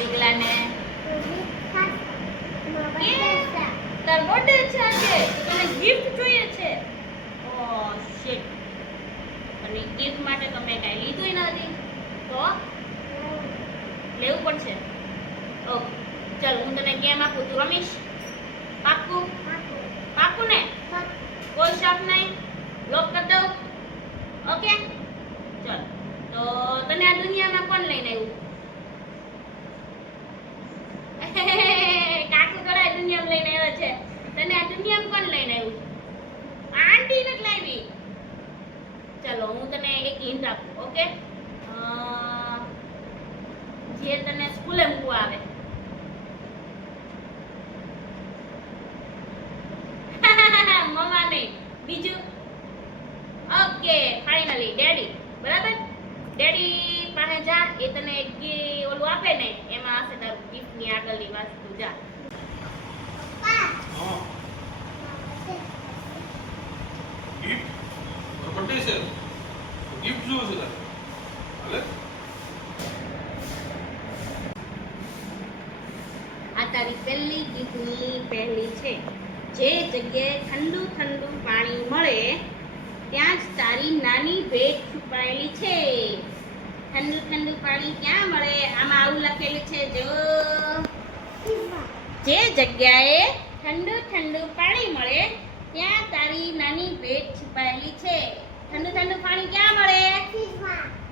દીકલાને? તાર બર્થડે છે આજે, તને ગિફ્ટ જોઈએ છે? ઓ શિટ. અને ગિફ્ટ માટે તમે કાંઈ લીધું નથી તો લેવું પડશે. ઓકે ચાલ, હું તને ગેમ આપું, તું રમીશ? પાક્કું? પાક્કું ને? કોઈ શક નહીં? લોક કરી દઉં? ઓકે ચાલ. તો તને આ દુનિયામાં કોણ લઈને આવ્યું? કાકુ કરાય દુનિયામાં લઈને આવ્યો છે. તને આ દુનિયામાં કોણ લઈને આવ્યું? આંટી નથી લાવી. ચલો હું તને એક હિન્ટ આપું. ઓકે, જે તને સ્કૂલે મૂકવા આવે. મમ્મા નહીં, બીજું? Okay finally daddy. બરાબર, ડેડી પાસે જા, એ તને એક ઓલું આપે ને, એમાં હશે તારું ગિફ્ટ ની આગળની વસ્તુ. જા. આ તારી પહેલી ગિફ્ટની પહેલી છે. જે જગ્યાએ ઠંડુ ઠંડુ પાણી મળે ત્યાં જ તારી નાની ભેટ છુપાયેલી છે. ઠંડુ ઠંડુ પાણી ક્યાં મળે? આમાં આવું લખેલું છે જો. જે જગ્યાએ ઠંડુ ઠંડુ પાણી મળે ત્યાં તારી નાની ભેટ છુપાયેલી છે. ઠંડુ ઠંડુ પાણી ક્યાં મળે?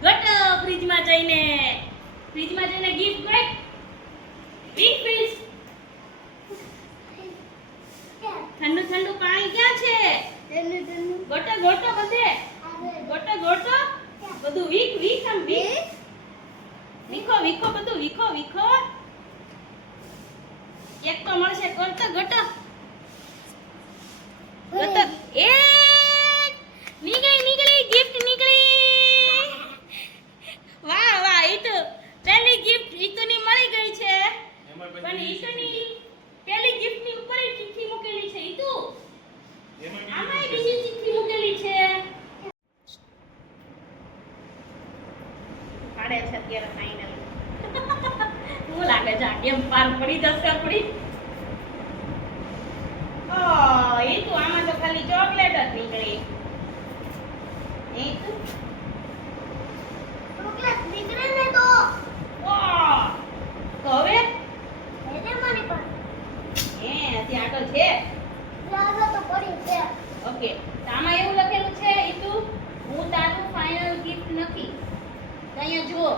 ગોટો ફ્રીજમાં જઈને. ફ્રીજમાં જઈને ગિફ્ટ ગોટ. Big fridge. ઠંડુ ઠંડુ પાણી ક્યાં છે? ગોટો ગોટો બધે. ગોટો ગોટો બધું વીક વીક આમ વીક. વીખો વીખો બધું વીખો વીખો. એક તો મળશે. ગોટો ગોટો ગોટો. એ નીકળી નીકળી ગિફ્ટ નીકળી. વાહ વાહ, ઈ તો પહેલી ગિફ્ટ ઈતુની મળી ગઈ છે. પણ ઈતુની પહેલી ગિફ્ટ ની ઉપર ચિઠ્ઠી મૂકેલી છે. ઈતુ આમાં બીજી ચિઠ્ઠી મૂકેલી છે. પાડે છે અત્યારે ફાઇનલી. શું લાગે છે આ ગેમ પાર પડી જશે આપણી? ઓ ઈતુ આમાં તો ખાલી ચોકલેટ જ નીકળી. ઈતુ ચોકલેટ નીકળે ને તો હવે હજી આગળ છે. ઓકે, તો આમાં એવું લખેલું છે ઈતુ, હું તારું ફાઇનલ ગિફ્ટ નથી. તો અહીંયા જુઓ,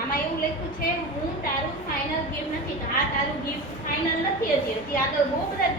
આમાં એવું લખ્યું છે હું તારું ફાઇનલ ગિફ્ટ નથી. તો આ તારું ગિફ્ટ ફાઇનલ નથી. હજી આગળ બહુ બધા